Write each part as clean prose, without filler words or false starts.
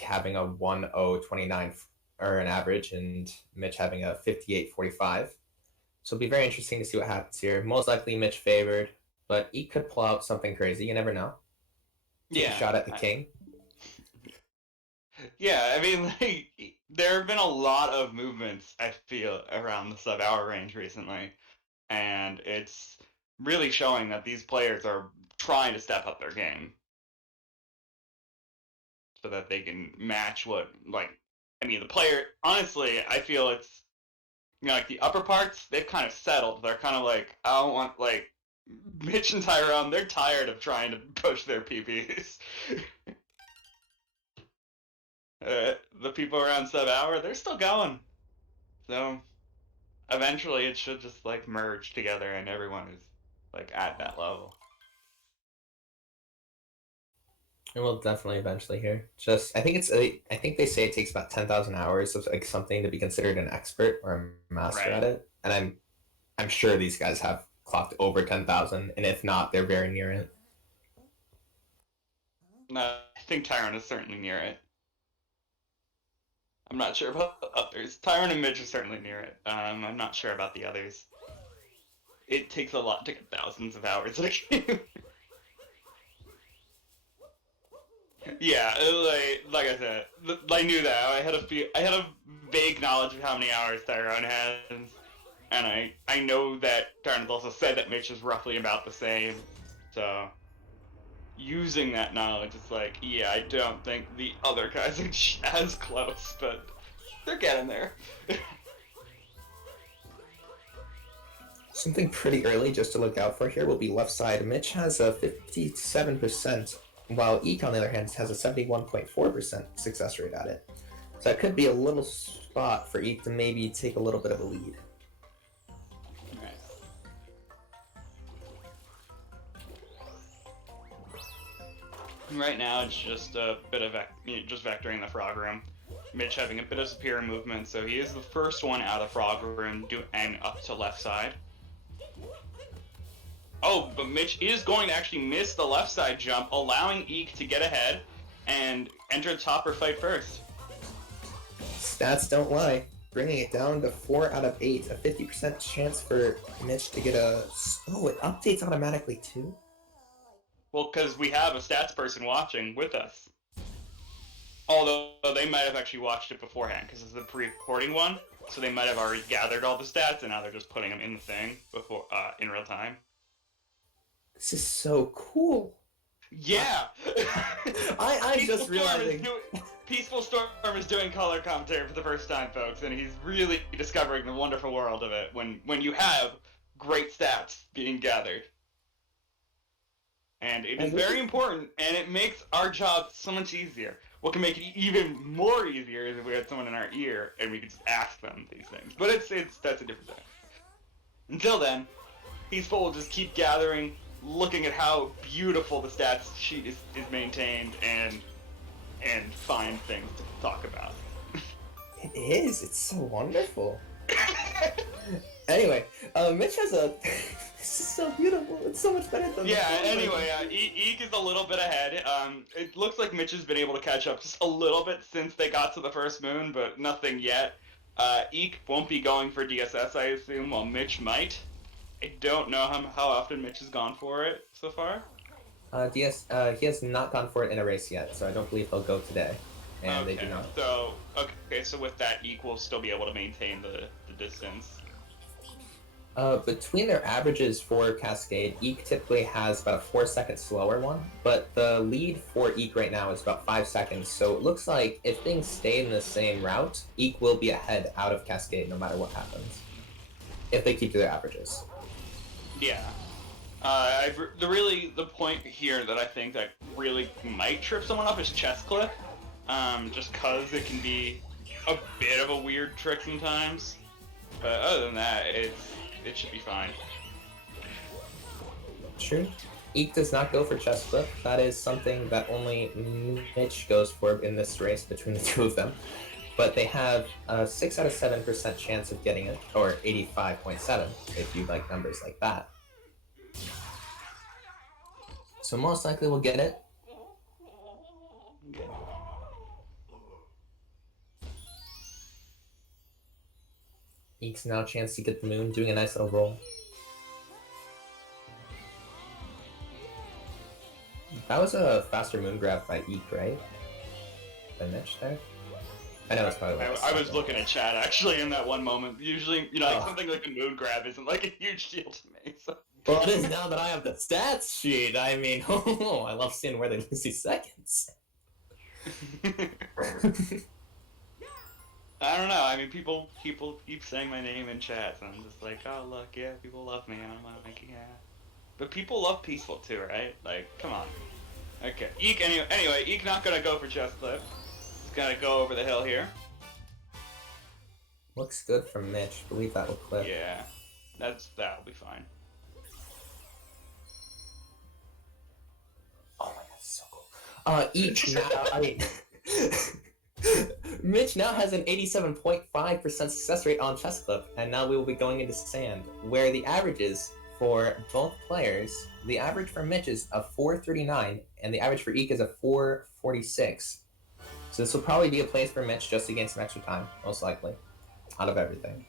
having a 1:0:29 or an average, and Mitch having a 58:45. So it'll be very interesting to see what happens here. Most likely Mitch favored, but he could pull out something crazy. You never know. Take a Yeah, shot at the king. yeah. I mean, like, there have been a lot of movements, I feel, around the sub-hour range recently, and it's really showing that these players are trying to step up their game so that they can match what, like, I mean, the player. Honestly, I feel it's, like, the upper parts, they've kind of settled. They're kind of like, I don't want, like, Mitch and Tyrone, they're tired of trying to push their PBs. The people around sub hour, they're still going. So eventually it should just like merge together and everyone is like at that level. It will definitely eventually here. Just I think they say it takes about 10,000 hours of like something to be considered an expert or a master Right. at it, and I'm sure these guys have clocked over 10,000, and if not, they're very near it. No, I think Tyrone is certainly near it. I'm not sure about the others. Tyrone and Mitch are certainly near it. I'm not sure about the others. It takes a lot to get thousands of hours in a game. Yeah, like I said, I knew that. I had a vague knowledge of how many hours Tyrone has, and I know that Tyrone's also said that Mitch is roughly about the same. So using that knowledge, it's like, yeah, I don't think the other guys are as close, but they're getting there. Something pretty early just to look out for here will be left side. Mitch has a 57%, while Eek, on the other hand, has a 71.4% success rate at it. So that could be a little spot for Eek to maybe take a little bit of a lead. Right. Right now, it's just a bit of just vectoring the frog room. Mitch having a bit of superior movement, so he is the first one out of frog room and up to left side. Oh, but Mitch is going to actually miss the left side jump, allowing Eek to get ahead and enter the topper fight first. Stats don't lie. Bringing it down to 4 out of 8, a 50% chance for Mitch to get a. Oh, it updates automatically too? Well, because we have a stats person watching with us. Although they might have actually watched it beforehand, because it's the pre-recording one, so they might have already gathered all the stats, and now they're just putting them in the thing before in real time. This is so cool. Yeah. I'm just realizing. Peaceful Storm is doing color commentary for the first time, folks, and he's really discovering the wonderful world of it when you have great stats being gathered. And it is very important, and it makes our job so much easier. What can make it even more easier is if we had someone in our ear and we could just ask them these things. But that's a different thing. Until then, Peaceful will just keep gathering, looking at how beautiful the stats sheet is maintained, and find things to talk about. It is. It's so wonderful. Anyway, Mitch has a. This is so beautiful. It's so much better than. Yeah. Anyway, Eek is a little bit ahead. It looks like Mitch has been able to catch up just a little bit since they got to the first moon, but nothing yet. Eek won't be going for DSS, I assume, while Mitch might. I don't know how often Mitch has gone for it so far. He has not gone for it in a race yet, so I don't believe he'll go today. And Okay. they do not. So with that, Eek will still be able to maintain the distance. Between their averages for Cascade, Eek typically has about a 4-second slower one, but the lead for Eek right now is about 5 seconds, so it looks like if things stay in the same route, Eek will be ahead out of Cascade no matter what happens. If they keep to their averages. Yeah. The point here that I think that really might trip someone up is chest clip. Just cause it can be a bit of a weird trick sometimes. But other than that, it should be fine. True. Eek does not go for chest flip. That is something that only Mitch goes for in this race between the two of them. But they have a 6 out of 7% chance of getting it, or 85.7 if you like numbers like that. So most likely we'll get it. Eek's now a chance to get the moon, doing a nice little roll. That was a faster moon grab by Eek, right? By Mitch there? I know it's probably like I was looking at chat actually in that one moment. Usually, like something like a moon grab isn't like a huge deal to me. So. Well, it is now that I have the stats sheet. I mean, I love seeing where they lose these seconds. I don't know. I mean, people keep saying my name in chat, and I'm just like, oh look, yeah, people love me. And I'm like, yeah, but people love peaceful too, right? Like, come on. Okay, Eek. Anyway, Eek not gonna go for chest clip. He's gonna go over the hill here. Looks good from Mitch. Believe that will clip. Yeah, that'll be fine. Oh my god, so cool. Eek now. I mean. Mitch now has an 87.5% success rate on chest clip, and now we will be going into sand, where the averages for both players, the average for Mitch is a 439, and the average for Eek is a 446. So this will probably be a place for Mitch just to gain some extra time, most likely, out of everything.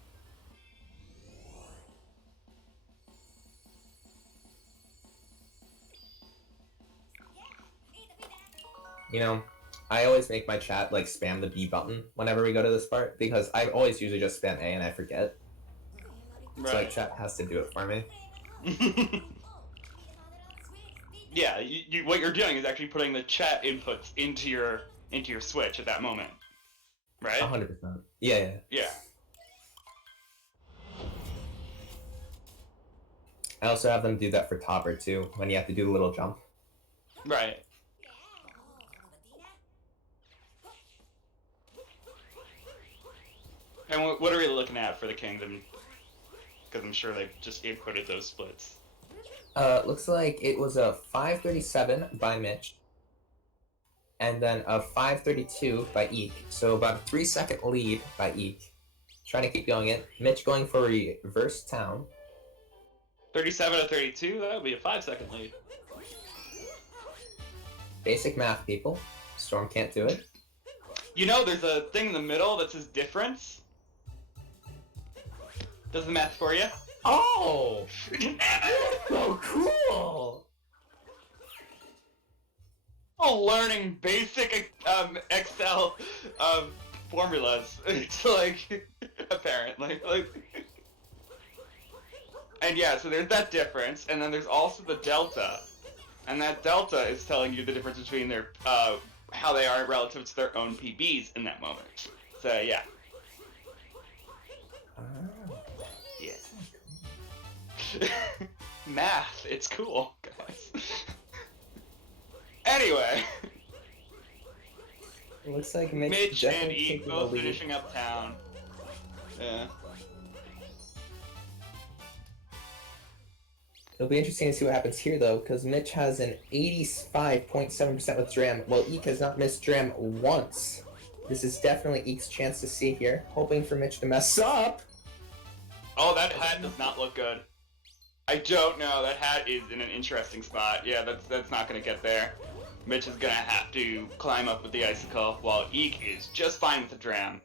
You know, I always make my chat like spam the B button whenever we go to this part because I always usually just spam A and I forget. Right. So like chat has to do it for me. Yeah, you what you're doing is actually putting the chat inputs into your switch at that moment, right? 100%. Yeah. I also have them do that for topper too when you have to do the little jump. Right. And what are we looking at for the Kingdom? Because I'm sure they've just inputted those splits. Looks like it was a 537 by Mitch, and then a 532 by Eek. So about a 3-second lead by Eek. Trying to keep going in. Mitch going for reverse town. 37 to 32? That would be a 5-second lead. Basic math, people. Storm can't do it. You know, there's a thing in the middle that says difference. Does the math for you? Oh! So cool! Oh, learning basic Excel formulas. It's like, apparently. And yeah, so there's that difference, and then there's also the delta. And that delta is telling you the difference between their, how they are relative to their own PBs in that moment. So, yeah. Math, it's cool, guys. Anyway. It looks like Mitch and Eek both finishing up town. Yeah. It'll be interesting to see what happens here, though, because Mitch has an 85.7% with Dram, while Eek has not missed Dram once. This is definitely Eek's chance to see here, hoping for Mitch to mess up. Oh, that hat does not look good. I don't know. That hat is in an interesting spot. Yeah, that's not going to get there. Mitch is going to have to climb up with the icicle, while Eek is just fine with the Dram.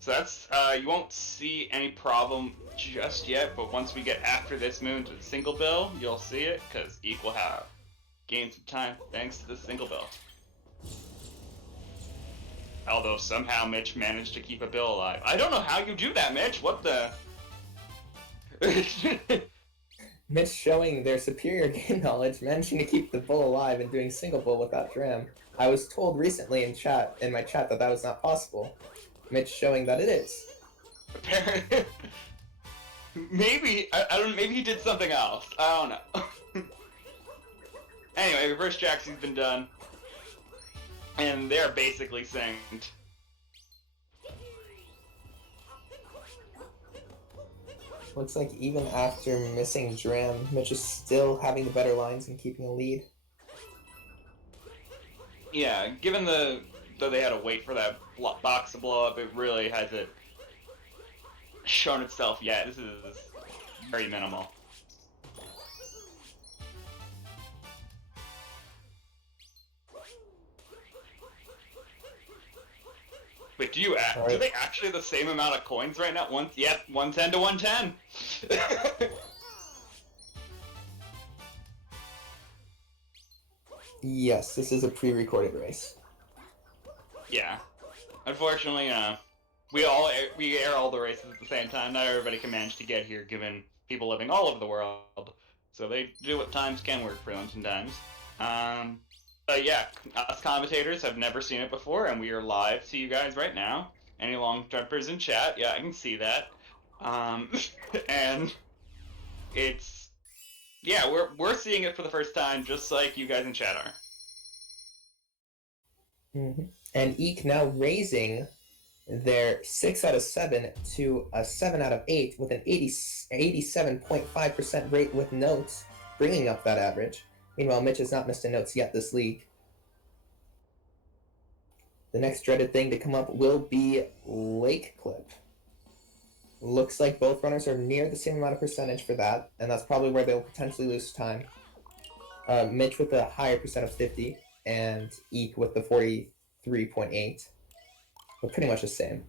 So that's, you won't see any problem just yet, but once we get after this moon to the single bill, you'll see it, because Eek will have gained some time thanks to the single bill. Although somehow Mitch managed to keep a bill alive. I don't know how you do that, Mitch. What the... Mitch showing their superior game knowledge, managing to keep the bull alive and doing single bull without Dram. I was told recently in my chat that was not possible. Mitch showing that it is. Apparently, maybe I don't know. Maybe he did something else. I don't know. Anyway, reverse Jacksy's been done, and they're basically synced. Looks like even after missing Dram, Mitch is still having the better lines and keeping a lead. Yeah, given though they had to wait for that box to blow up, it really hasn't shown itself yet. This is very minimal. Wait, do they actually have the same amount of coins right now? Yep, 110 to 110. Yes, this is a pre-recorded race. Yeah. Unfortunately, we air all the races at the same time. Not everybody can manage to get here, given people living all over the world. So they do what times can work for them sometimes. But yeah, us commentators have never seen it before, and we are live to you guys right now. Any long jumpers in chat? Yeah, I can see that. And it's yeah, we're seeing it for the first time, just like you guys in chat are. And EEEK now raising their 6 out of 7 to a 7 out of 8 with an 87.5% rate with notes, bringing up that average. Meanwhile, Mitch has not missed a notes yet this league. The next dreaded thing to come up will be Lake Clip. Looks like both runners are near the same amount of percentage for that, and that's probably where they'll potentially lose time. Mitch with a higher percent of 50, and EEEK with the 43.8. But pretty much the same.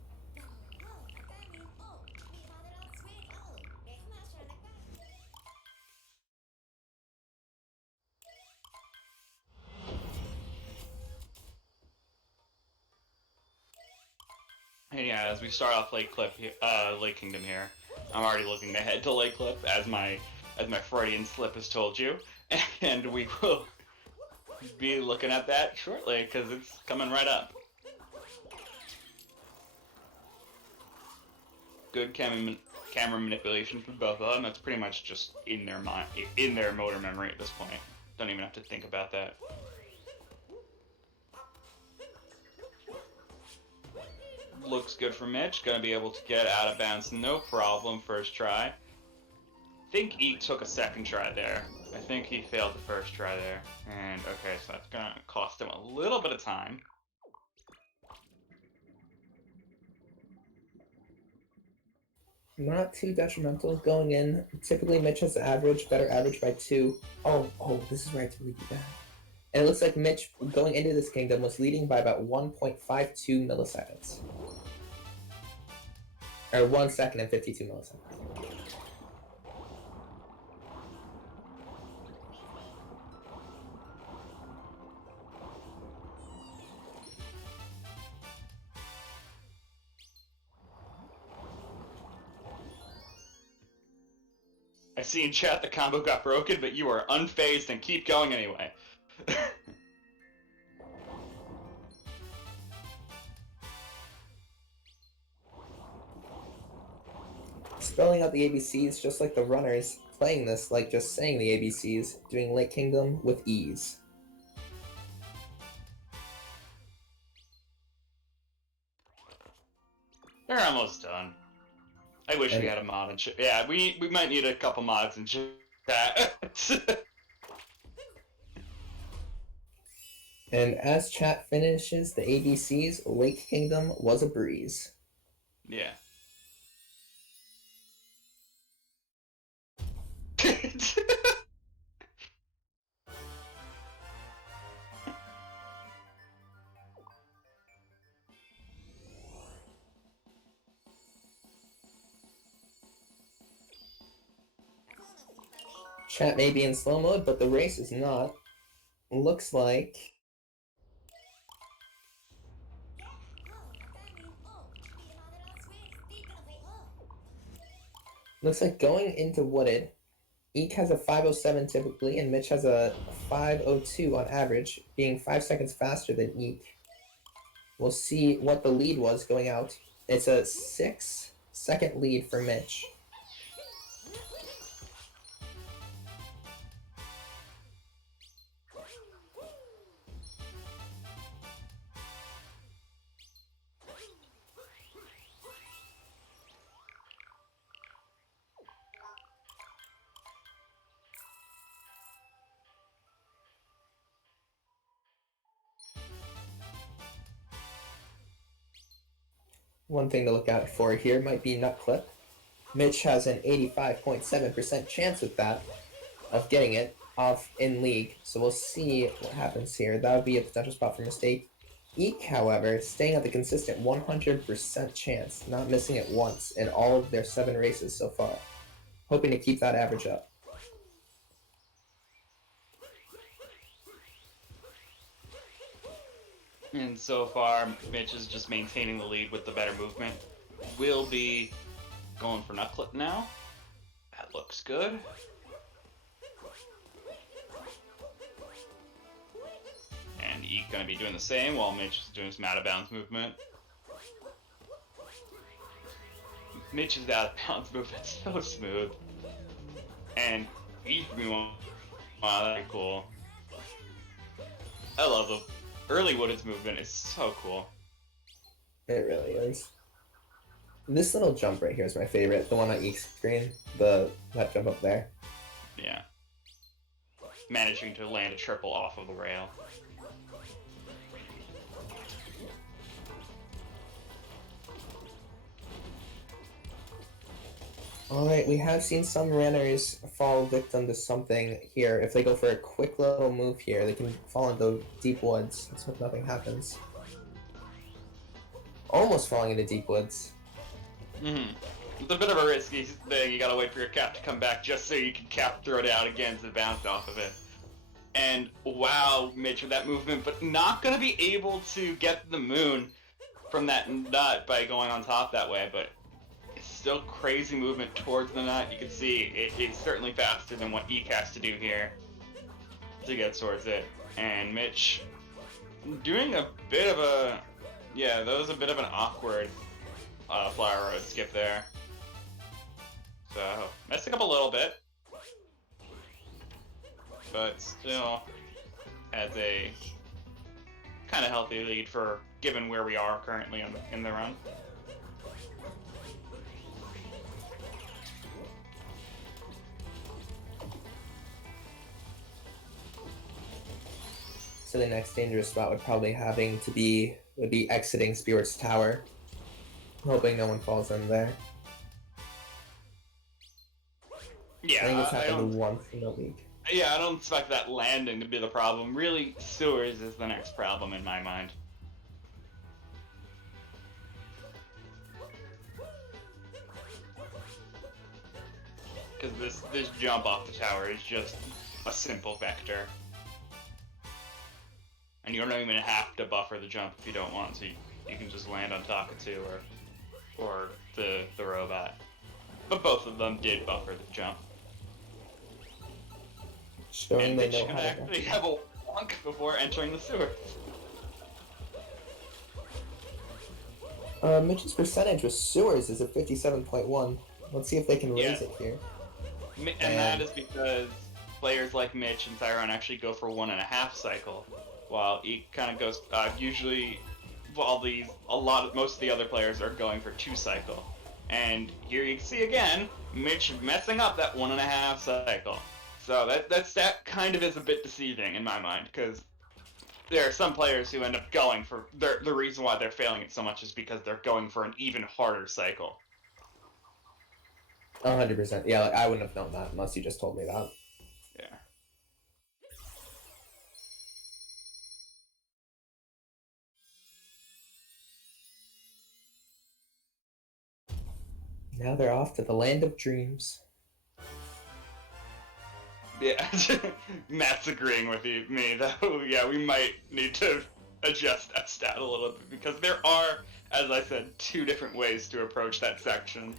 And yeah, as we start off Lake Kingdom here, I'm already looking ahead to Lake Clip as my Freudian slip has told you, and we will be looking at that shortly because it's coming right up. Good camera manipulation from both of them. That's pretty much just in their mind, in their motor memory at this point. Don't even have to think about that. Looks good for Mitch. Gonna be able to get out of bounds, no problem. First try. I think EEEK took a second try there. I think he failed the first try there. And okay, so that's gonna cost him a little bit of time. Not too detrimental going in. Typically, Mitch has better average by 2. Oh, this is where I typically do that. And it looks like Mitch, going into this kingdom, was leading by about 1.52 milliseconds. Or 1 second and 52 milliseconds. I see in chat the combo got broken, but you are unfazed and keep going anyway. Spelling out the ABCs just like the runners, playing this like just saying the ABCs, doing Lake Kingdom with ease. They're almost done. I wish we had a mod in chat. Yeah, we might need a couple mods in chat. And as chat finishes the ABCs, Lake Kingdom was a breeze. Yeah. Chat may be in slow mode, but the race is not. Looks like... Looks like going into Wooded, EEEK has a 507 typically, and Mitch has a 502 on average, being 5 seconds faster than EEEK. We'll see what the lead was going out. It's a 6-second lead for Mitch. One thing to look out for here might be nut clip. Mitch has an 85.7% chance with that, of getting it off in league. So we'll see what happens here. That would be a potential spot for mistake. EEK, however, staying at the consistent 100% chance, not missing it once in all of their 7 races so far. Hoping to keep that average up. And so far, Mitch is just maintaining the lead with the better movement. Will be going for Nutclip now. That looks good. And Eek gonna be doing the same while Mitch is doing some out of bounds movement. Mitch's out of bounds movement so smooth. And Eek, wow, that's cool. I love the early Wooded's movement, is so cool. It really is. This little jump right here is my favorite. The one on each screen. That jump up there. Yeah. Managing to land a triple off of the rail. Alright, we have seen some runners fall victim to something here. If they go for a quick little move here, they can fall into deep woods. Let's hope nothing happens. Almost falling into deep woods. It's a bit of a risky thing. You gotta wait for your cap to come back just so you can cap throw it out again to bounce off of it. And wow, Mitch with that movement, but not gonna be able to get the moon from that nut by going on top that way, but it's still crazy movement towards the nut. You can see it's certainly faster than what Eek has to do here to get towards it. And Mitch doing a bit of a, yeah, that was a bit of an awkward flower road skip there. So, messing up a little bit, but still has a kind of healthy lead for given where we are currently in the run. So the next dangerous spot would be exiting Spirit's Tower. Hoping no one falls in there. Yeah, I think it's happened once in the league. Yeah, I don't expect that landing to be the problem. Really, sewers is the next problem in my mind. Because this jump off the tower is just a simple vector. And you don't even have to buffer the jump if you don't want to. You can just land on Takatu or the robot. But both of them did buffer the jump. Showing and they Mitch know can how to actually have a wonk before entering the sewer. Mitch's percentage with sewers is at 57.1. Let's see if they can raise it here. And that is because players like Mitch and Tyrone actually go for 1.5 cycle, while he kind of goes usually most of the other players are going for 2 cycle. And here you can see again Mitch messing up that 1.5 cycle. So that kind of is a bit deceiving in my mind, because there are some players who end up going for the reason why they're failing it so much is because they're going for an even harder cycle. 100%. Yeah, like, I wouldn't have known that unless you just told me that. Yeah. Now they're off to the land of dreams. Yeah, Matt's agreeing with me though. Yeah, we might need to adjust that stat a little bit, because there are, as I said, 2 different ways to approach that section.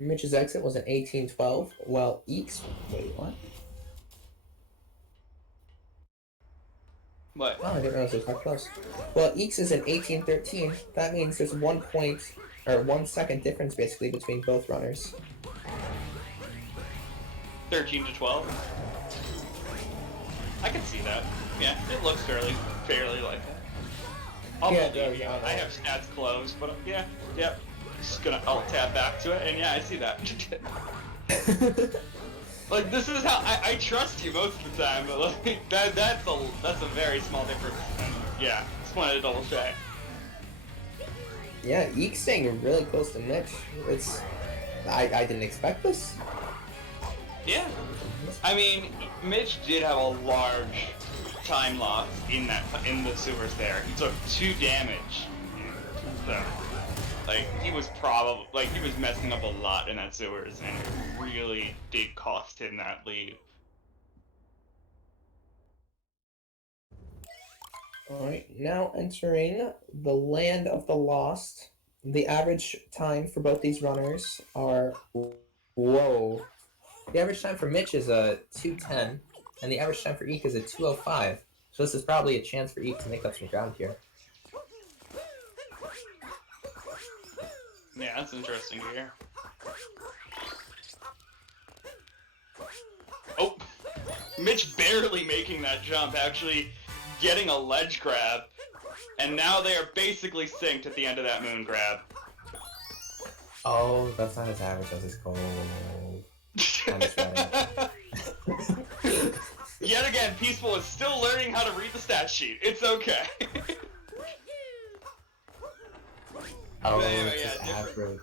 Mitch's exit was an 18-12, while Eek's... Wait, what? What? Oh, I didn't realize it was that close. Well, Eek's is an 18-13. That means there's 1 second difference, basically, between both runners. 13 to 12? I can see that. Yeah, it looks fairly like that. I have stats closed, but yeah, yep. I'll tab back to it, and yeah, I see that. Like, this is how I trust you most of the time, but like that's a very small difference. And yeah, just wanted to double check. Yeah, Eek staying really close to Mitch. I didn't expect this. Yeah. I mean, Mitch did have a large time loss in the sewers there. He took 2 damage. So, like, he was messing up a lot in that sewers, and it really did cost him that lead. Alright, now entering the Land of the Lost. The average time for both these runners are... Whoa. The average time for Mitch is a 2:10, and the average time for Eek is a 2:05. So this is probably a chance for Eek to make up some ground here. Yeah, that's interesting to hear. Oh! Mitch barely making that jump, actually getting a ledge grab, and now they are basically synced at the end of that moon grab. Oh, that's not as average as his goal. I'm just Yet again, Peaceful is still learning how to read the stat sheet. It's okay. Oh, anyway, it's just average.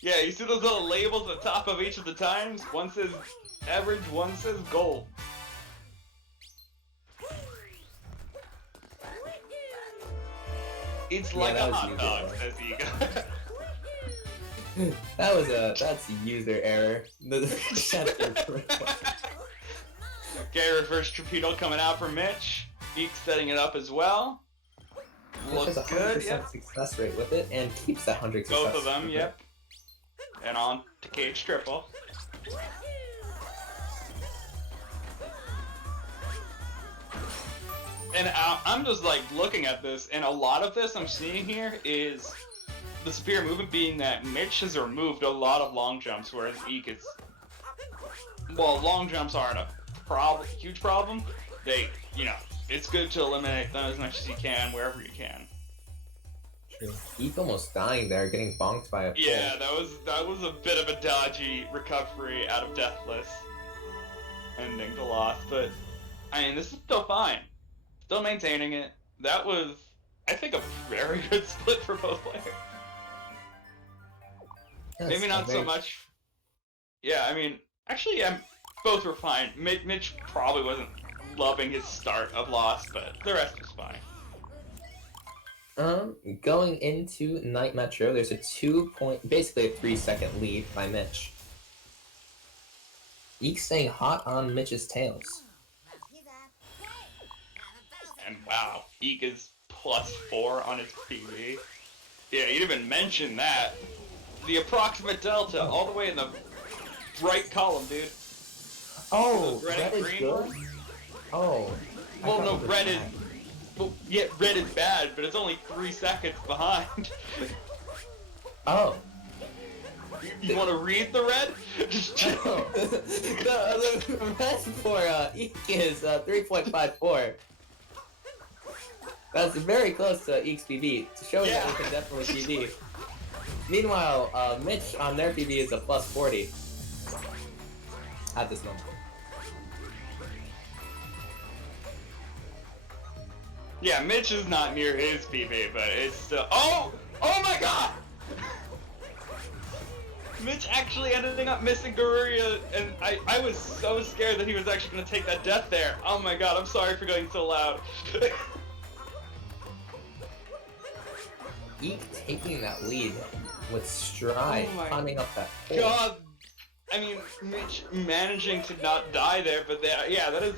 Yeah, you see those little labels at the top of each of the times? One says average, one says goal. It's like a hot dog, says Ego. That's a user error. Okay, reverse torpedo coming out for Mitch. Eek setting it up as well. Looks good, yep. Success rate with it, and keeps that 100 success. Both of them, yep. And on to cage triple. And I'm just like looking at this, and a lot of this I'm seeing here is the superior movement being that Mitch has removed a lot of long jumps, whereas Eek is... Well, long jumps aren't a huge problem. It's good to eliminate them as much as you can, wherever you can. True. Eek almost dying there, getting bonked by a pole. Yeah, that was a bit of a dodgy recovery out of Deathless ending to loss, but I mean, this is still fine. Still maintaining it. That was, I think, a very good split for both players. Maybe not so much. Yeah, I mean, actually, both were fine. Mitch probably wasn't loving his start of loss, but the rest was fine. Going into Night Metro, there's a basically a 3-second lead by Mitch. Eek staying hot on Mitch's tails. And wow, Eek is +4 on his PV. Yeah, you didn't even mention that. The approximate delta, all the way in the right column, dude. Oh, red and green good? Oh. Well, no, red is... Well, yeah, red is bad, but it's only 3 seconds behind. Oh. You want to read the red? Oh. The red for Eek is 3.54. That's very close to Eek's PB, showing that we can definitely PB. Meanwhile, Mitch on their PB is a +40 at this moment. Yeah, Mitch is not near his PB, but it's still... Oh! Oh my god! Mitch actually ended up missing Garuria, and I was so scared that he was actually going to take that death there. Oh my god, I'm sorry for going so loud. Eek taking that lead with stride, climbing up that pole. God, I mean, Mitch managing to not die there, but yeah, that is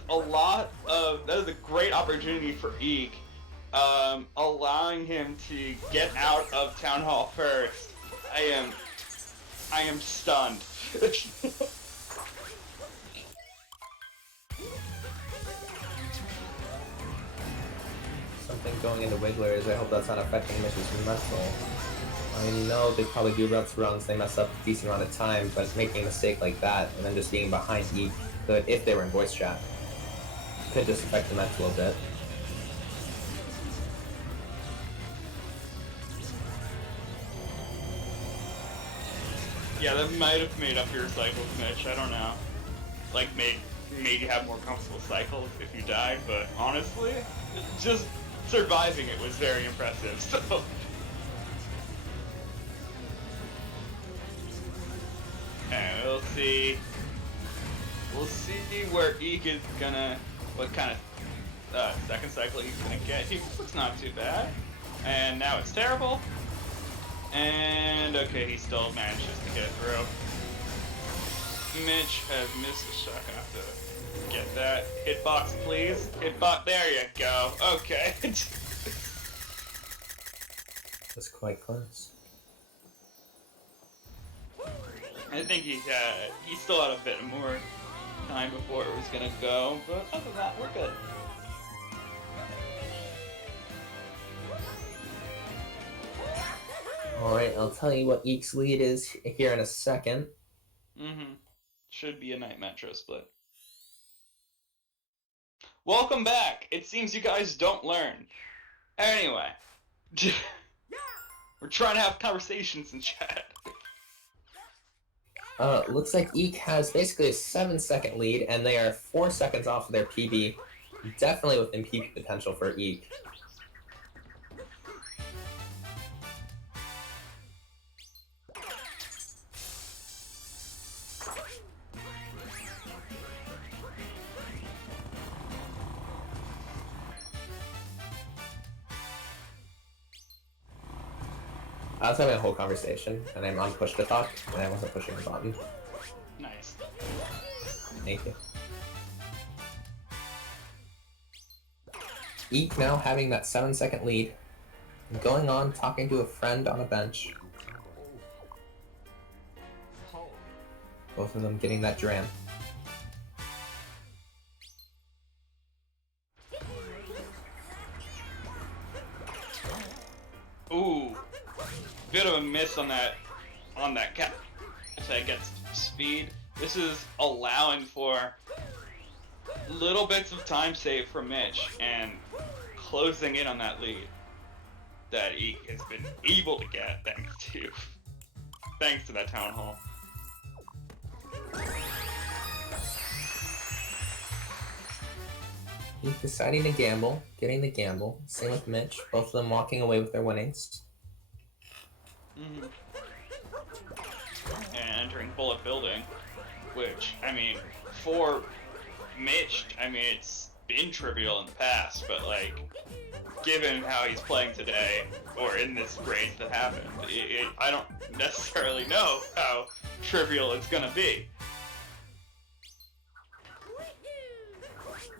a great opportunity for Eek, allowing him to get out of Town Hall first. I am stunned. Something going into Wigglers, I hope that's not affecting Mitch's mental. I know they probably do runs, they mess up a decent amount of time, but making a mistake like that, and then just being behind Eek could, if they were in voice chat, could just affect the mental a bit. Yeah, that might have made up your cycles, Mitch, I don't know. Like, made you have more comfortable cycles if you died, but honestly, just surviving it was very impressive. So. And we'll see where EEEK is gonna, what kind of second cycle he's gonna get. He looks not too bad. And now it's terrible. And okay, he still manages to get it through. Mitch has missed a shot. Gonna have to get that. Hitbox, please. Hitbox, there you go. Okay. That's quite close. I think he still had a bit more time before it was gonna go, but other than that, we're good. Alright, I'll tell you what EEEK's lead is here in a second. Should be a night metro split. Welcome back! It seems you guys don't learn. Anyway. We're trying to have conversations in chat. Looks like EEEK has basically a 7-second lead, and they are 4 seconds off of their PB. Definitely within PB potential for EEEK. I was having a whole conversation, and I'm on push to talk, and I wasn't pushing the button. Nice. Thank you. EEEK now having that 7-second lead, going on talking to a friend on a bench. Both of them getting that dram. Ooh. Bit of a miss on that cap. That gets speed. This is allowing for little bits of time save from Mitch and closing in on that lead that he has been able to get thanks to that town hall. EEEK deciding to gamble, getting the gamble. Same with Mitch, both of them walking away with their winnings. And entering bullet building, which, I mean, for Mitch, I mean, it's been trivial in the past, but, like, given how he's playing today, or in this race that happened, I don't necessarily know how trivial it's gonna be.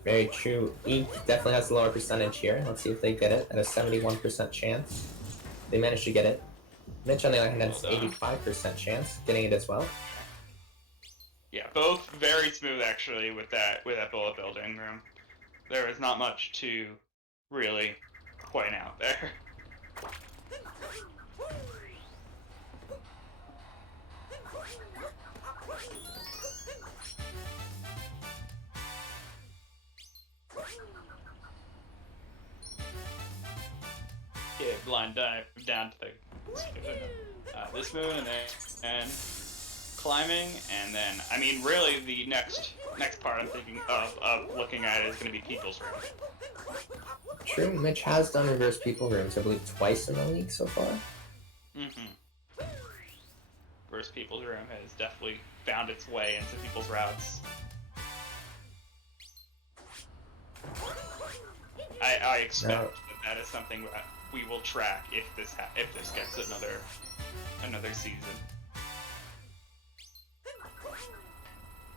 Very true. EEEK definitely has a lower percentage here. Let's see if they get it at a 71% chance. They managed to get it. Mitch, on the other hand, has 85% chance getting it as well. Yeah, both very smooth actually with that bullet building room. There is not much to really point out there. Yeah, blind dive down to the this moon and climbing, and then I mean really the next part I'm thinking of looking at is going to be People's Room. True, Mitch has done reverse people rooms, I believe, twice in the league so far. Reverse People's Room has definitely found its way into people's routes. I expect that is something that we will track if this gets another season.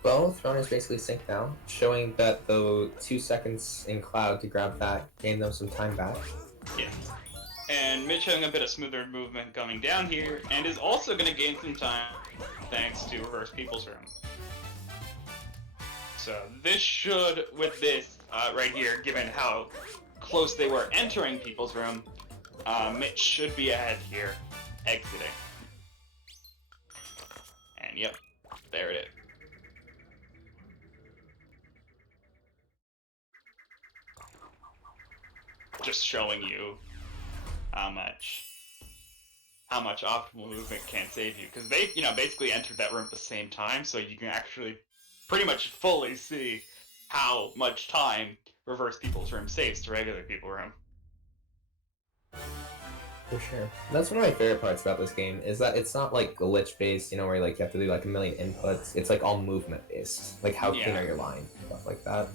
Both runners basically sync now, showing that the 2 seconds in Cloud to grab that gained them some time back. Yeah. And Mitch having a bit of smoother movement coming down here, and is also going to gain some time thanks to Reverse People's Room. So this should, with this right here, given how close they were entering People's Room, Mitch should be ahead here, exiting. And yep, there it is. Just showing you how much optimal movement can save you, because they, basically entered that room at the same time, so you can actually pretty much fully see how much time Reverse People's Room saves to regular People Room. For sure. That's one of my favorite parts about this game is that it's not like glitch based, where like you have to do like a million inputs. It's like all movement based. Like how clean are your lines, stuff like that.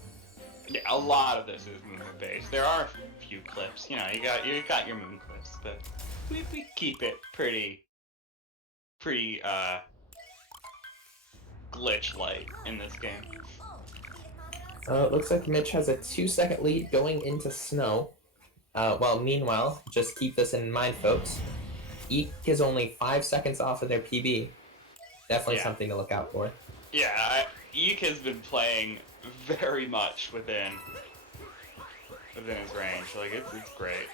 Yeah, a lot of this is movement based. There are a few clips, you got your movement clips, but we keep it pretty glitch light in this game. It looks like Mitch has a 2-second lead going into snow. Well, meanwhile, just keep this in mind, folks. EEEK is only 5 seconds off of their PB. Definitely something to look out for. Yeah, EEEK has been playing very much within his range. Like it's great.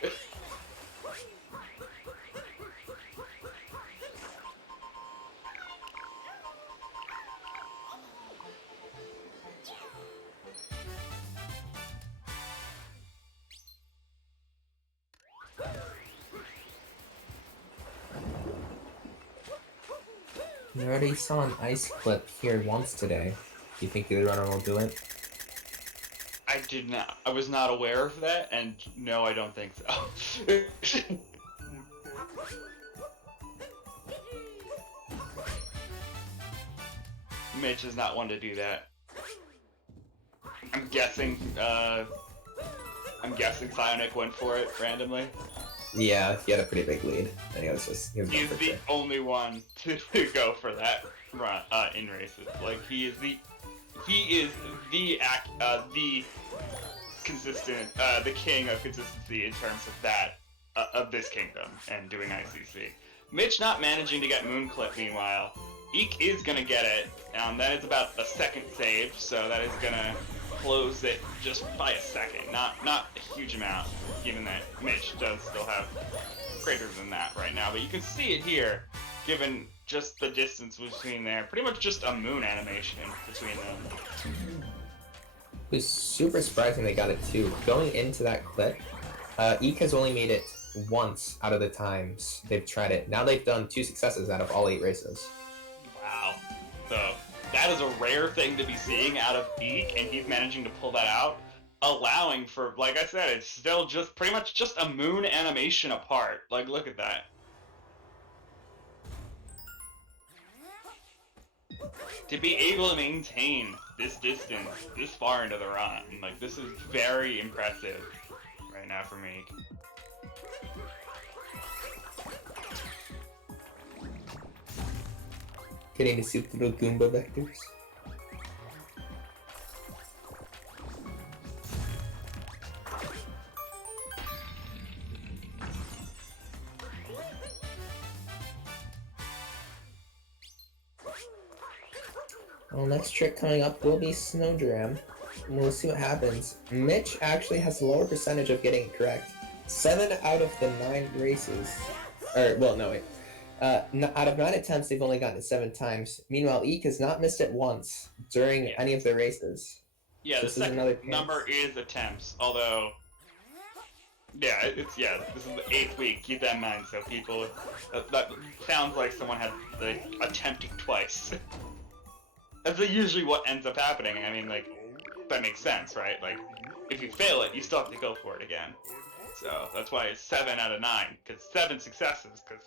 We already saw an ice clip here once today. Do you think the runner will do it? I did not. I was not aware of that, and no, I don't think so. Mitch is not one to do that. I'm guessing Psionic went for it randomly. Yeah, he had a pretty big lead, and he was He's the only one to go for that run in races. Like he is the consistent, the king of consistency in terms of that of this kingdom and doing ICC. Mitch not managing to get Moonclip. Meanwhile, EEEK is gonna get it. That is about a second saved, so that is gonna close it just by a second. Not a huge amount, given that Mitch does still have greater than that right now. But you can see it here, given just the distance between there. Pretty much just a moon animation between them. It was super surprising they got it too. Going into that clip, EEEK has only made it once out of the times they've tried it. Now they've done 2 successes out of all 8 races. Wow. So that is a rare thing to be seeing out of EEEK, and he's managing to pull that out, allowing for, like I said, it's still just pretty much just a moon animation apart. Like, look at that. To be able to maintain this distance this far into the run, like, this is very impressive right now for me. Getting to see the little Goomba vectors. Well, next trick coming up will be Snowdram. We'll see what happens. Mitch actually has a lower percentage of getting it correct. 7 out of the 9 races. Well, no, wait. Out of 9 attempts, they've only gotten it 7 times. Meanwhile, EEEK has not missed it once during any of their races. Yeah, this the second number is attempts, although... Yeah, this is the 8th week, keep that in mind, so people... That sounds like someone had, like, attempted twice. That's usually what ends up happening. I mean, like, that makes sense, right? Like, if you fail it, you still have to go for it again. So, that's why it's 7 out of 9, because 7 successes, because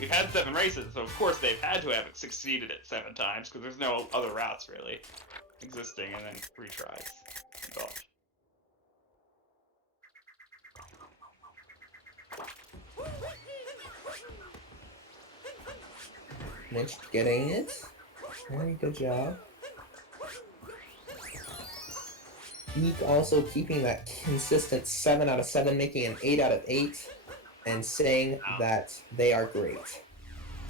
we've had 7 races, so of course they've had to have succeeded it 7 times, because there's no other routes, really, existing, and then retries involved. Mitch getting it. Very good job. EEEK also keeping that consistent 7 out of 7, making an 8 out of 8, and saying that they are great.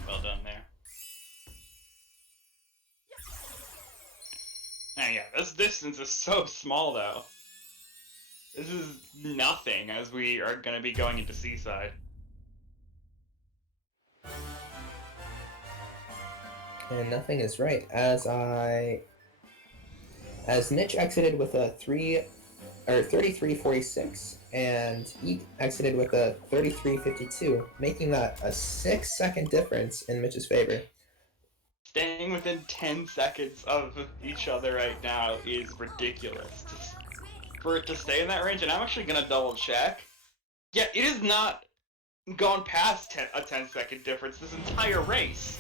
Well done there. And yeah, this distance is so small, though. This is nothing as we are going to be going into Seaside. And nothing is right, as Mitch exited with a 33.46, and EEEK exited with a 33.52, making that a 6-second difference in Mitch's favor. Staying within 10 seconds of each other right now is ridiculous. For it to stay in that range, and I'm actually gonna double check. Yeah, it is not gone past a 10-second difference this entire race.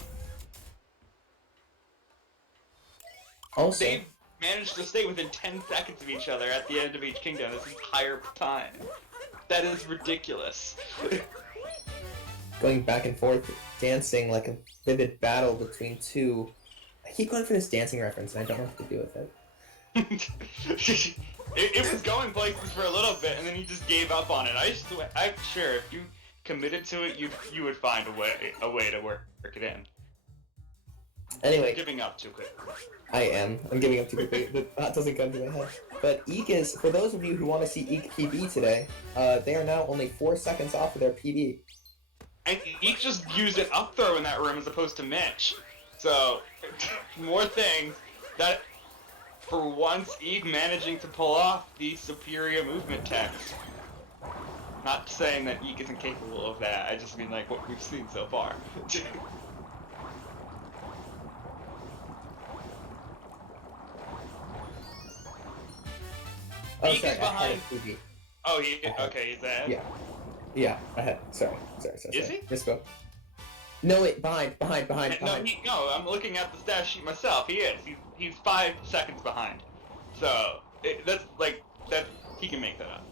Also, They've managed to stay within 10 seconds of each other at the end of each kingdom this entire time. That is ridiculous. going back and forth, dancing like a vivid battle between two. I keep going for this dancing reference, and I don't know what to do with it. It was going places for a little bit, and then he just gave up on it. I'm sure if you committed to it, you would find a way to work it in. Anyway, Giving up too quick. I am. I'm giving up too quickly. That doesn't come to my head. But EEEK is, for those of you who want to see EEEK PB today, they are now only 4 seconds off of their PB. And EEEK just used an up throw in that room as opposed to Mitch. So, more things that, for once, EEEK managing to pull off the superior movement text. Not saying that EEEK isn't capable of that, I just mean like what we've seen so far. Oh, EEEK sorry, is behind. ahead of PB. Oh, okay, he's ahead? Yeah. Yeah, ahead. Sorry. Is he? Misspoke. No, wait, behind. No, I'm looking at the stat sheet myself. He is. He's 5 seconds behind. So, he can make that up.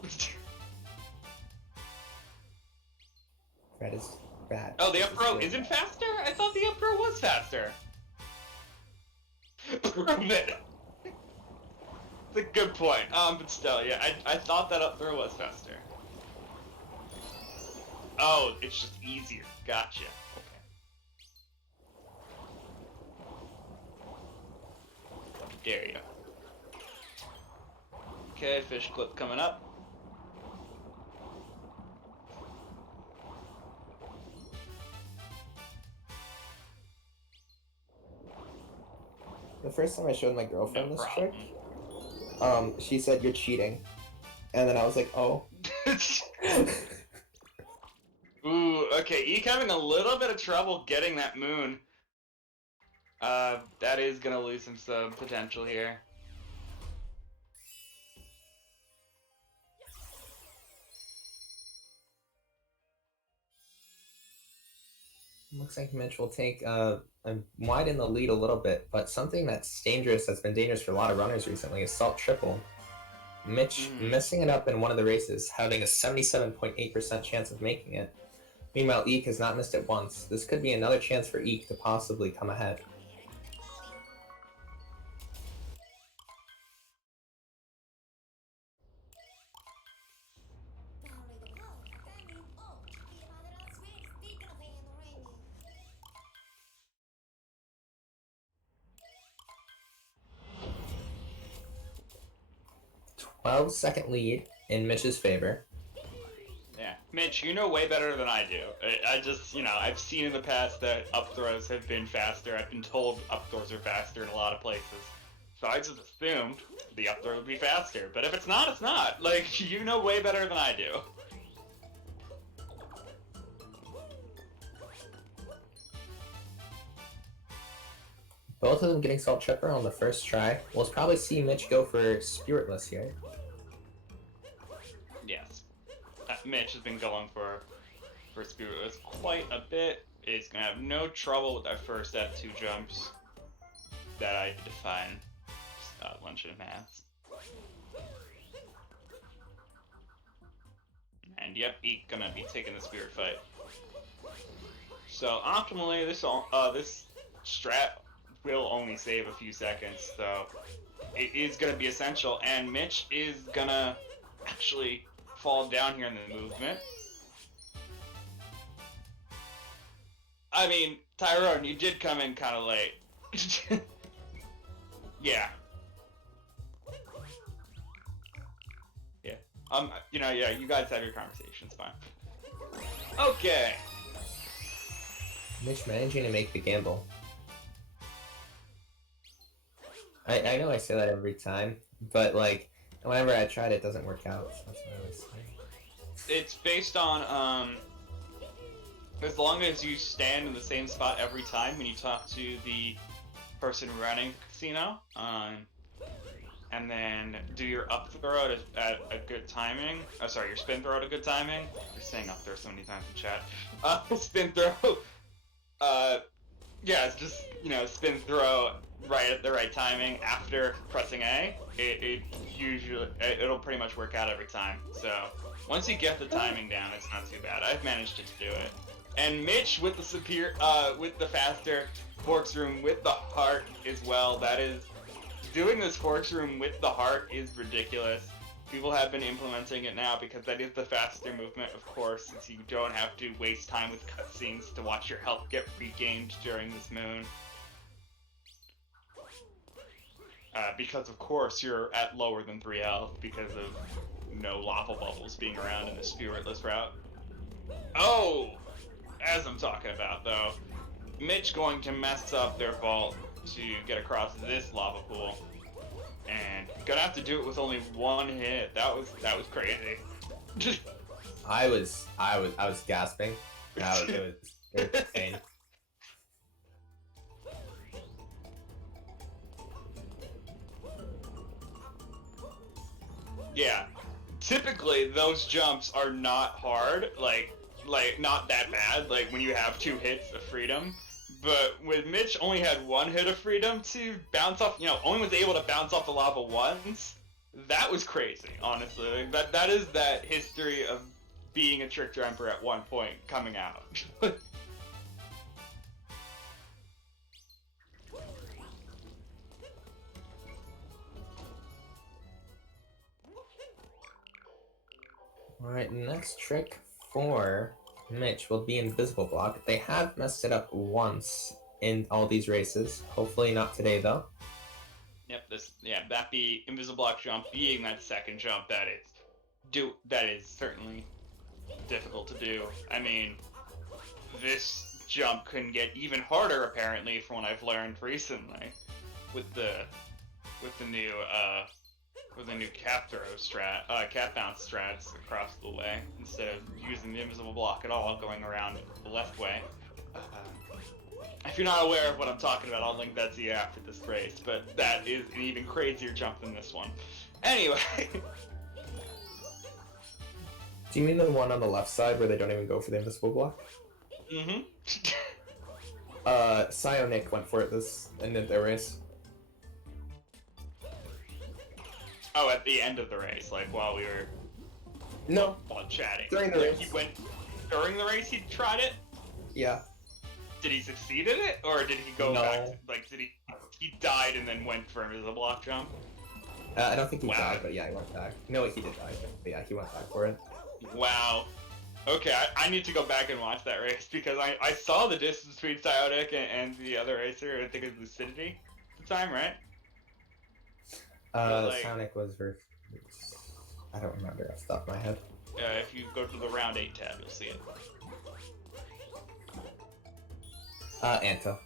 That is bad. Oh, the up throw isn't faster? I thought the up throw was faster. Prove it. It's a good point. But still, yeah, I thought that up throw was faster. Oh, it's just easier. Gotcha. Okay. There you go. Okay, fish clip coming up. The first time I showed my girlfriend No this problem. trick, she said, "You're cheating." And then I was like, "Oh." Ooh, okay, EEEK having a little bit of trouble getting that moon. That is gonna lose him some potential here. Looks like Mitch will take widen the lead a little bit, but something that's been dangerous for a lot of runners recently, is Salt Triple. Mitch messing it up in one of the races, having a 77.8% chance of making it. Meanwhile, EEEK has not missed it once. This could be another chance for EEEK to possibly come ahead. "12-second lead in Mitch's favor." Yeah, Mitch, you know way better than I do. I just, I've seen in the past that up throws have been faster. I've been told up throws are faster in a lot of places. So I just assumed the up throw would be faster. But if it's not, it's not. Like, you know way better than I do. Both of them getting Salt Tripper on the first try. We'll probably see Mitch go for Spiritless here. Yes. Mitch has been going for Spiritless quite a bit. Is going to have no trouble with that first F2 jumps that I define luncheon maths. And yep, EEEK gonna be taking the Spirit fight. So optimally, this strat will only save a few seconds, so it is gonna be essential. And Mitch is gonna actually fall down here in the movement. I mean, Tyrone, you did come in kind of late. Yeah. Yeah, you guys have your conversations, fine. Okay. Mitch managing to make the gamble. I know I say that every time, but like, whenever I try it doesn't work out. So that's what I always say. It's based on, as long as you stand in the same spot every time when you talk to the person running the casino, and then do your up throw at a good timing. Oh, sorry, your spin throw at a good timing. You're saying up throw so many times in chat. Spin throw. Yeah, it's just, spin throw right at the right timing after pressing A. It'll pretty much work out every time. So once you get the timing down, it's not too bad. I've managed to do it. And Mitch with the faster forks room with the heart as well. That is, doing this forks room with the heart is ridiculous. People have been implementing it now because that is the faster movement, of course, since you don't have to waste time with cutscenes to watch your health get regained during this moon. Because, of course, you're at lower than 3 health because of no lava bubbles being around in this spiritless route. Oh! As I'm talking about, though, Mitch going to mess up their vault to get across this lava pool. And gonna have to do it with only 1 hit. That was crazy. I was gasping. It was insane. Yeah. Typically those jumps are not hard, like not that bad, like when you have 2 hits of freedom. But with Mitch only had 1 hit of freedom to bounce off, only was able to bounce off the lava once. That was crazy, honestly. That is that history of being a trick jumper at one point coming out. Alright, next trick for Mitch will be invisible block. They have messed it up once in all these races. Hopefully not today, though. Yep, that be invisible block jump being that second jump that is certainly difficult to do. I mean, this jump can get even harder apparently from what I've learned recently with the new cap bounce strats across the way instead of using the invisible block at all, going around the left way. If you're not aware of what I'm talking about, I'll link that to you after this race, but that is an even crazier jump than this one. Anyway. Do you mean the one on the left side where they don't even go for the invisible block? Mm-hmm. Psionic went for it this end of their race. Oh, at the end of the race, like while we were while chatting. During the race. He went during the race. He tried it. Yeah. Did he succeed in it, or did he go back? Did he died and then went for invisible block jump? I don't think he died, but yeah, he went back. No, he did die, but yeah, he went back for it. Wow. Okay, I need to go back and watch that race because I saw the distance between Psionic and the other racer. I think it was Lucidity at the time, right? Psionic was versus... I don't remember off the top of my head. If you go to the round 8 tab, you'll see it. Anto.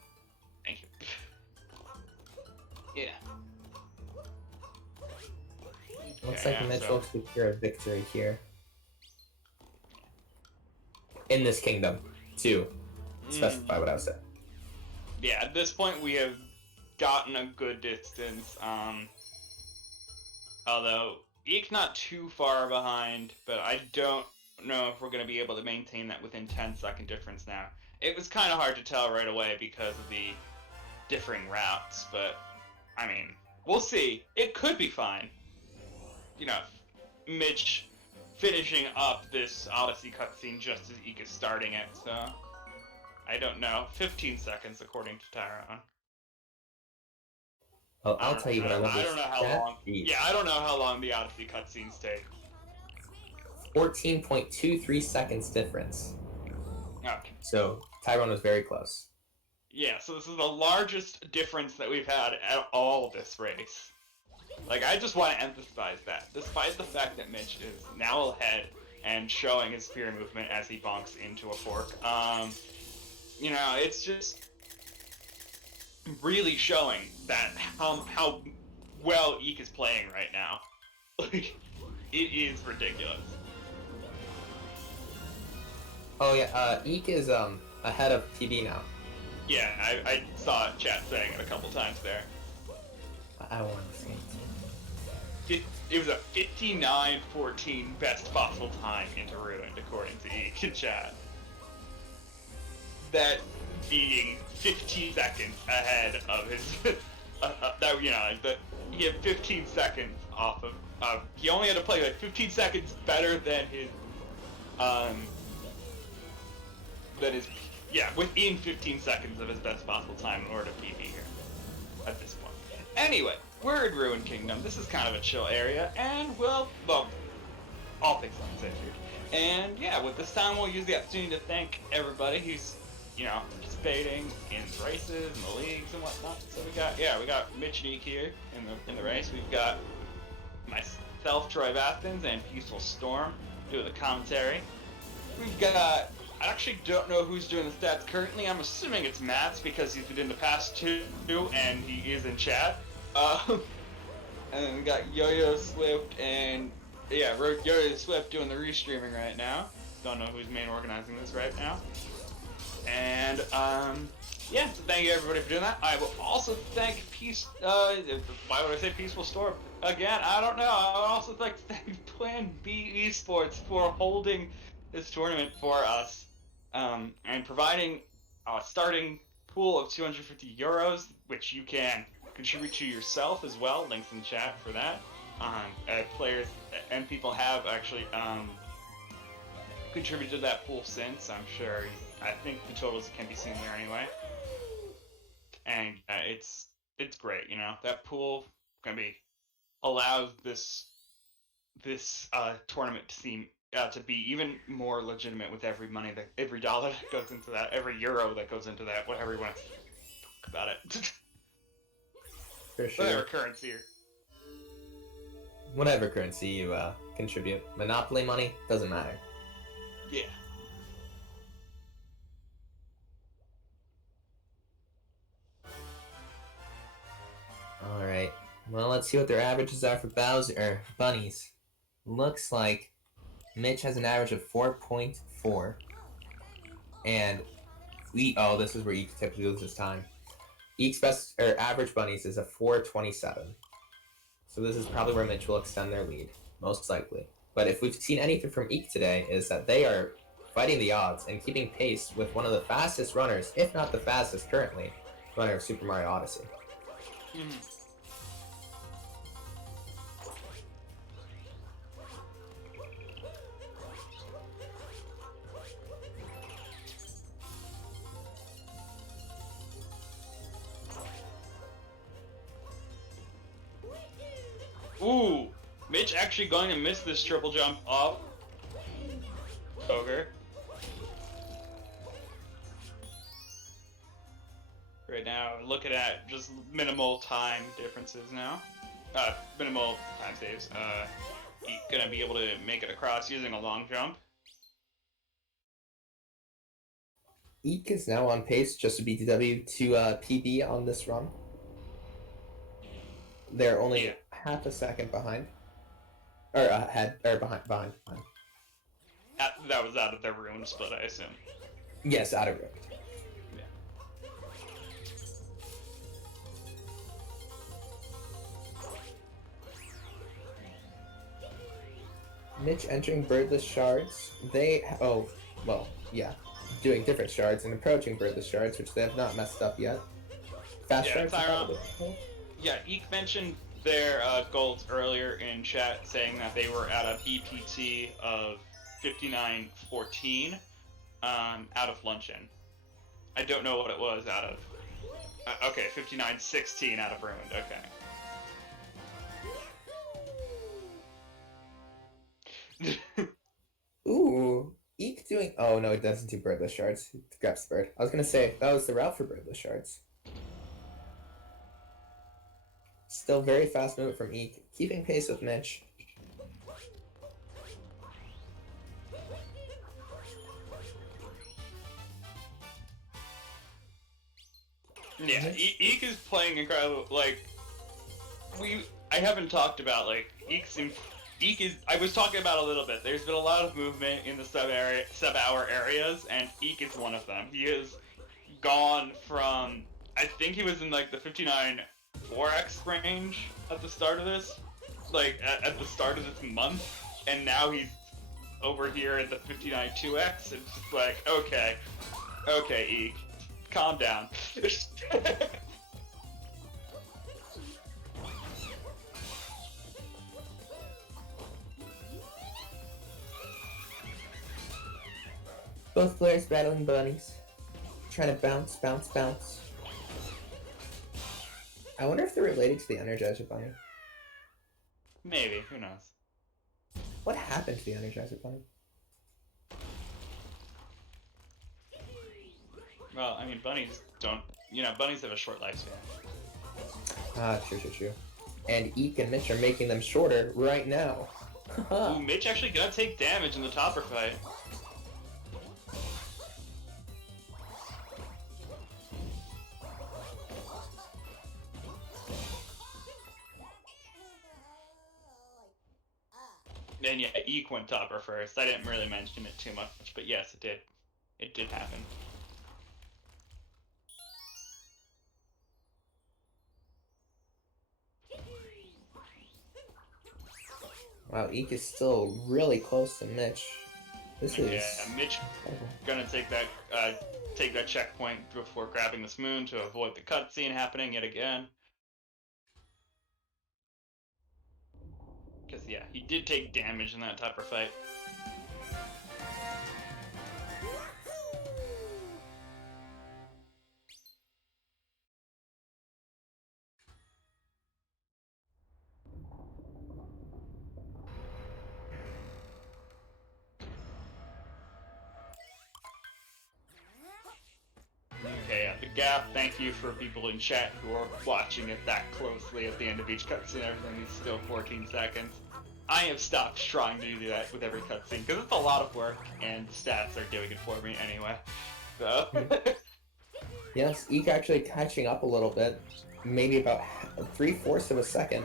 Thank you. Yeah. Looks like Mitch will secure a victory here. In this kingdom, to specify what I was saying. Yeah, at this point we have gotten a good distance. Although EEEK's not too far behind, but I don't know if we're going to be able to maintain that within 10-second difference now. It was kind of hard to tell right away because of the differing routes, but I mean, we'll see. It could be fine. Mitch finishing up this Odyssey cutscene just as EEEK is starting it, so I don't know. 15 seconds according to Tyrone. Well, I'll tell you what I love. I don't know how long. Yeah, I don't know how long the Odyssey cutscenes take. 14.23 seconds difference. Okay. So Tyrone was very close. Yeah, so this is the largest difference that we've had at all this race. Like, I just want to emphasize that, despite the fact that Mitch is now ahead and showing his spear movement as he bonks into a fork, it's just really showing that how well EEEK is playing right now. Like, it is ridiculous. Oh yeah, EEEK is ahead of TB now. Yeah, I saw chat saying it a couple times there. I want to see it. it was a 59-14 best possible time into Ruined, according to EEEK in chat. That being 15 seconds ahead of his that he had 15 seconds off of he only had to play like 15 seconds better than his within 15 seconds of his best possible time in order to PB here at this point. Anyway, we're in Ruined Kingdom. This is kind of a chill area, and well, all things considered. And yeah, with this time, we'll use the opportunity to thank everybody who's participating in races and the leagues and whatnot. So we got Mitch and EEEK here in the race. We've got myself, Troy Baskins, and Peaceful Storm doing the commentary. We've got, I actually don't know who's doing the stats currently. I'm assuming it's Matt's because he's been in the past two and he is in chat. And then we got Yo-Yo Swift and Yo-Yo Swift doing the restreaming right now. Don't know who's main organizing this right now. And so thank you everybody for doing that. I will also thank why would I say Peaceful Storm again? I don't know. I would also like to thank Plan B Esports for holding this tournament for us and providing a starting pool of 250 euros, which you can contribute to yourself as well. Links in chat for that. Players and people have actually contributed to that pool since. I'm sure. I think the totals can be seen there anyway. And it's great. That pool allows this tournament to seem to be even more legitimate with every dollar that goes into that, every euro that goes into that, whatever you want to talk about it. For sure. Whatever currency. Whatever currency you contribute. Monopoly money, doesn't matter. Yeah. Alright. Well, let's see what their averages are for bunnies. Looks like Mitch has an average of 4.4. And this is where EEEK typically loses time. EEEK's average bunnies is a 4.27. So this is probably where Mitch will extend their lead, most likely. But if we've seen anything from EEEK today, is that they are fighting the odds and keeping pace with one of the fastest runners, if not the fastest currently, runner of Super Mario Odyssey. Ooh, Mitch actually going to miss this triple jump off Ogre. Right now, looking at just minimal time differences now. Minimal time saves. He's gonna be able to make it across using a long jump. EEEK is now on pace just to beat DW to PB on this run. They're only half a second behind. Or behind. That was out of their ruined split, I assume. Yes, out of ruined. Mitch entering birdless shards. Doing different shards and approaching birdless shards, which they have not messed up yet. Fast shards. Yeah, EEEK mentioned their goals earlier in chat, saying that they were at a BPT of 59.14 out of luncheon. I don't know what it was out of. Okay, 59.16 out of ruined. Okay. Ooh, EEEK doing. Oh no, it doesn't do birdless shards. It grabs the bird. I was gonna say that was the route for birdless shards. Still very fast movement from EEEK, keeping pace with Mitch. Yeah, EEEK is playing incredible. I haven't talked about EEEK is. I was talking about a little bit. There's been a lot of movement in the sub-hour areas, and EEEK is one of them. He has gone from. I think he was in the 59 4x range at the start of this, like at the start of this month, and now he's over here at the 59-2x. It's just like, okay, Eek, calm down. Both players battling bunnies. Trying to bounce, bounce, bounce. I wonder if they're related to the Energizer Bunny. Maybe, who knows? What happened to the Energizer Bunny? Well, I mean, bunnies don't, bunnies have a short lifespan. Ah, true. And Eek and Mitch are making them shorter right now. Ooh, Mitch actually gonna take damage in the topper fight. And yeah, Eek went topper first. I didn't really mention it too much, but yes, it did. It did happen. Wow, Eek is still really close to Mitch. This is... Yeah, Mitch gonna take that checkpoint before grabbing this moon to avoid the cutscene happening yet again. Because, yeah, he did take damage in that topper fight. Okay, the gap, thank you for people in chat who are watching it that closely at the end of each cutscene. Everything is still 14 seconds. I have stopped trying to do that with every cutscene, because it's a lot of work, and the stats are doing it for me anyway. So... Yes, Eek actually catching up a little bit. Maybe about 3/4 of a second.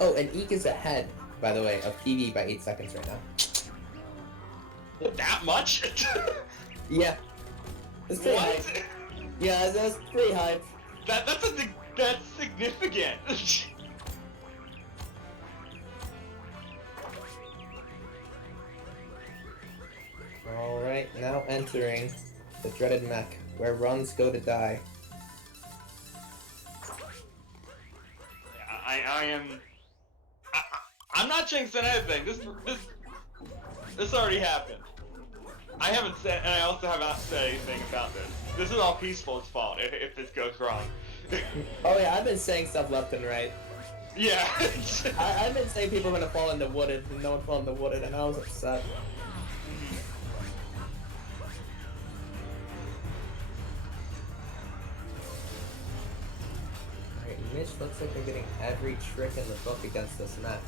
Oh, and Eek is ahead, by the way, of PV by 8 seconds right now. That much? Yeah. It's pretty hype. Yeah, that's pretty hype. That's significant. Alright, now entering the dreaded mech, where runs go to die. I'm not jinxing anything. This already happened. I haven't said, and I also have not said anything about this. This is all Peaceful's fault if this goes wrong. Oh yeah, I've been saying stuff left and right. Yeah. I've been saying people are gonna fall into wooded, and no one fell into wooded, and I was upset. Alright, Mitch looks like they're getting every trick in the book against this mech.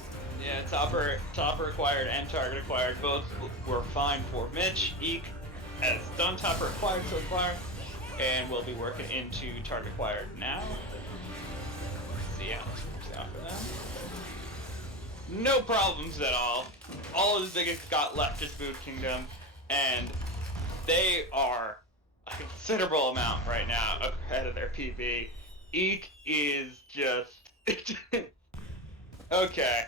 Yeah, topper acquired and target acquired both were fine for Mitch. Eek has done topper acquired so far, and will be working into target acquired now. Let's see how this works out for them. No problems at all. All his biggest got left is Mood Kingdom, and they are a considerable amount right now ahead of their PB. Eek is just... Okay.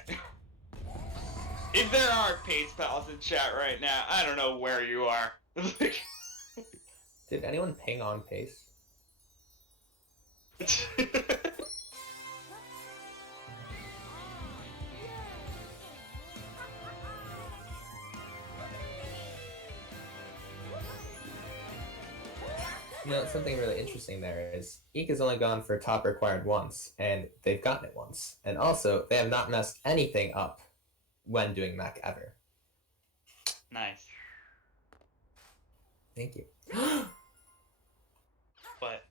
If there are pace pals in chat right now, I don't know where you are. Did anyone ping on pace? You know, something really interesting there is Eek has only gone for top required once, and they've gotten it once. And also, they have not messed anything up when doing mech ever. Nice. Thank you. But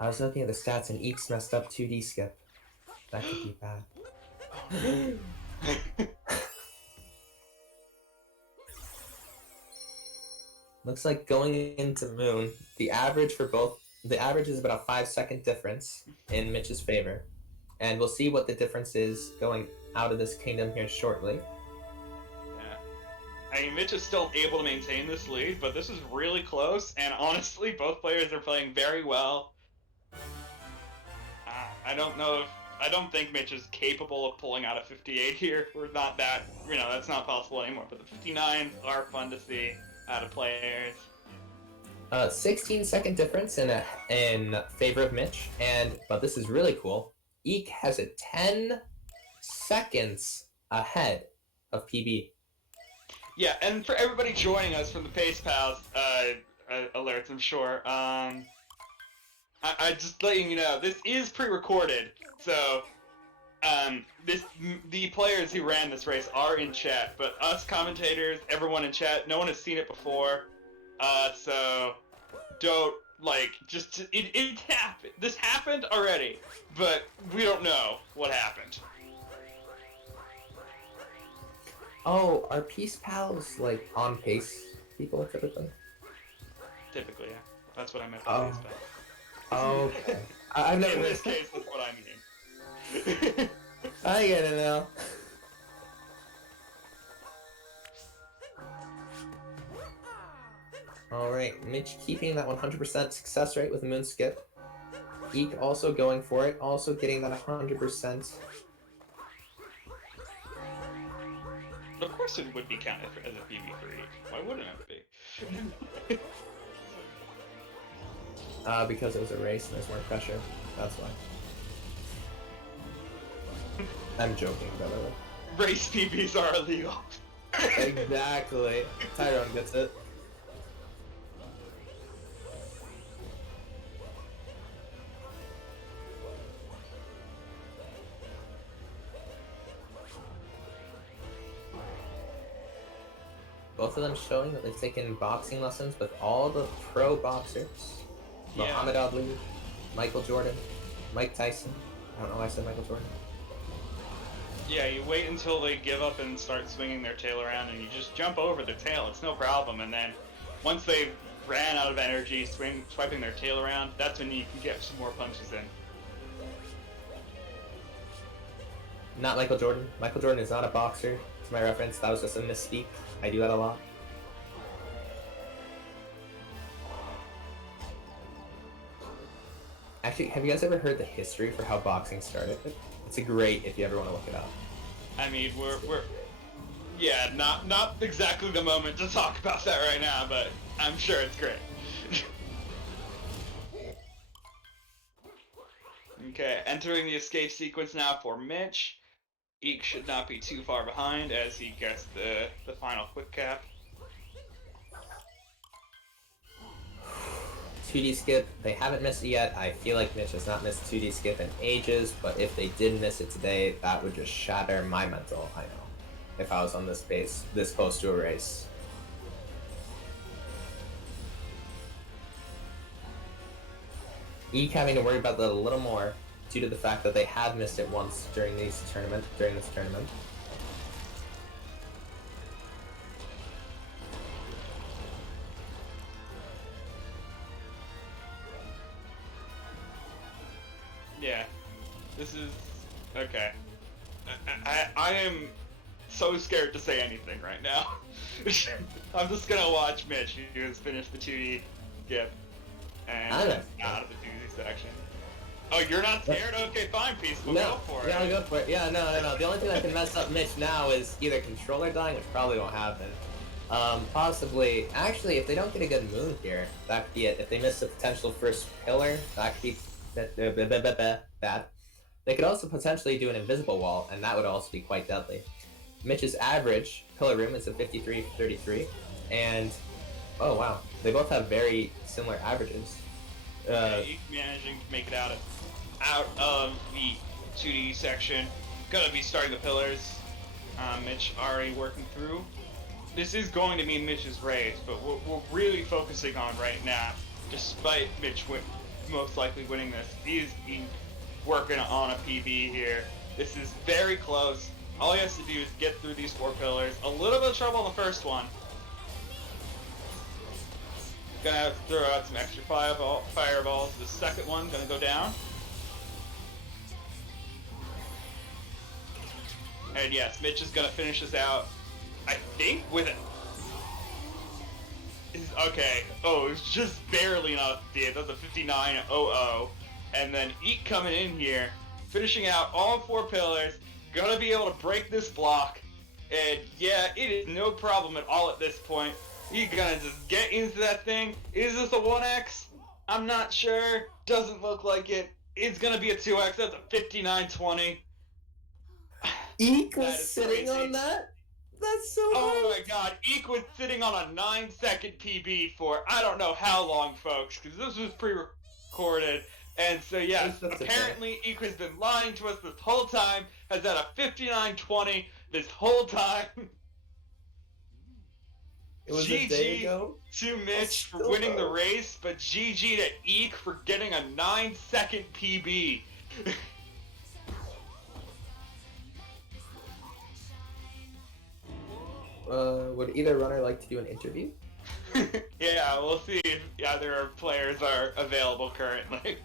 I was looking at the stats and Eek's messed up 2D skip. That could be bad. Looks like going into Moon, the average is about a 5-second difference in Mitch's favor. And we'll see what the difference is going out of this kingdom here shortly. yeah. I mean, Mitch is still able to maintain this lead, but this is really close, and honestly, both players are playing very well. I don't think Mitch is capable of pulling out a 58 here. We're not that, that's not possible anymore. But the 59s are fun to see out of players. 16-second difference in favor of Mitch, but this is really cool. EEEK has it 10 seconds ahead of PB. Yeah, and for everybody joining us from the Pace Pals alerts, I'm sure, I just letting you know, this is pre-recorded, so the players who ran this race are in chat, but us commentators, everyone in chat, no one has seen it before, so don't, it happened. This happened already, but we don't know what happened. Oh, are Peace Pals, on pace people, typically? Typically, yeah. That's what I meant by Peace Pals. Oh, okay. I've never... In this case, that's what I mean. I get it now. Alright, Mitch keeping that 100% success rate with the moon skip. EEEK also going for it, also getting that 100%. Of course it would be counted as a PB for EEEK. Why wouldn't it be? Because it was a race and there's more pressure. That's why. I'm joking, by the way. Race PBs are illegal. Exactly. Tyrone gets it. Both of them showing that they've taken boxing lessons with all the pro boxers. Yeah. Muhammad Ali, Michael Jordan, Mike Tyson. I don't know why I said Michael Jordan. Yeah, you wait until they give up and start swinging their tail around, and you just jump over their tail. It's no problem. And then once they've ran out of energy swiping their tail around, that's when you can get some more punches in. Not Michael Jordan. Michael Jordan is not a boxer. To my reference, that was just a misspeak. I do that a lot. Actually, have you guys ever heard the history for how boxing started? It's great if you ever want to look it up. I mean, yeah, not exactly the moment to talk about that right now, but I'm sure it's great. Okay, entering the escape sequence now for Mitch. EEEK should not be too far behind as he gets the final quick cap. 2D skip, they haven't missed it yet. I feel like Mitch has not missed 2D skip in ages, but if they did miss it today, that would just shatter my mental, I know, if I was on this pace, this close to a race. EEEK having to worry about that a little more due to the fact that they have missed it once during this tournament. Yeah, this is okay. I am so scared to say anything right now. I'm just gonna watch Mitch, who has finished the 2D skip and out of the 2D section. Oh, you're not scared? Okay, fine, Peaceful. No, go for it. Yeah, I'll go for it. Yeah, no. The only thing that can mess up Mitch now is either controller dying, which probably won't happen. Possibly, actually, if they don't get a good moon here, that could be it. If they miss the potential first pillar, that could be bad. They could also potentially do an invisible wall, and that would also be quite deadly. Mitch's average pillar room is a 53-33, and oh wow, they both have very similar averages. EEEK managing to make it out of the 2D section. Gonna be starting the pillars. Mitch already working through. This is going to be Mitch's race, but what we're really focusing on right now, despite Mitch most likely winning this, is EEEK working on a PB here. This is very close. All he has to do is get through these 4 pillars. A little bit of trouble on the first one. Gonna have to throw out some extra fireballs. The second one gonna go down. And yes, Mitch is gonna finish this out, I think, with it. Okay. Oh, it's just barely enough. Yeah, that's a 59.00. and then EEEK coming in here, finishing out all 4 pillars, gonna be able to break this block, and yeah, it is no problem at all at this point. He's gonna just get into that thing. Is this a 1x? I'm not sure. Doesn't look like it. It's gonna be a 2x. That's a 59-20. EEEK was sitting crazy. on that? That's so Oh hard. my god, EEEK was sitting on a 9-second PB for I don't know how long, folks, because this was pre-recorded. And so, yes, That's apparently EEEK has been lying to us this whole time, has had a 59-20 this whole time. It was a day GG ago. to Mitch for winning the race, but GG to EEEK for getting a 9-second PB. Would either runner like to do an interview? Yeah, we'll see if either players are available currently.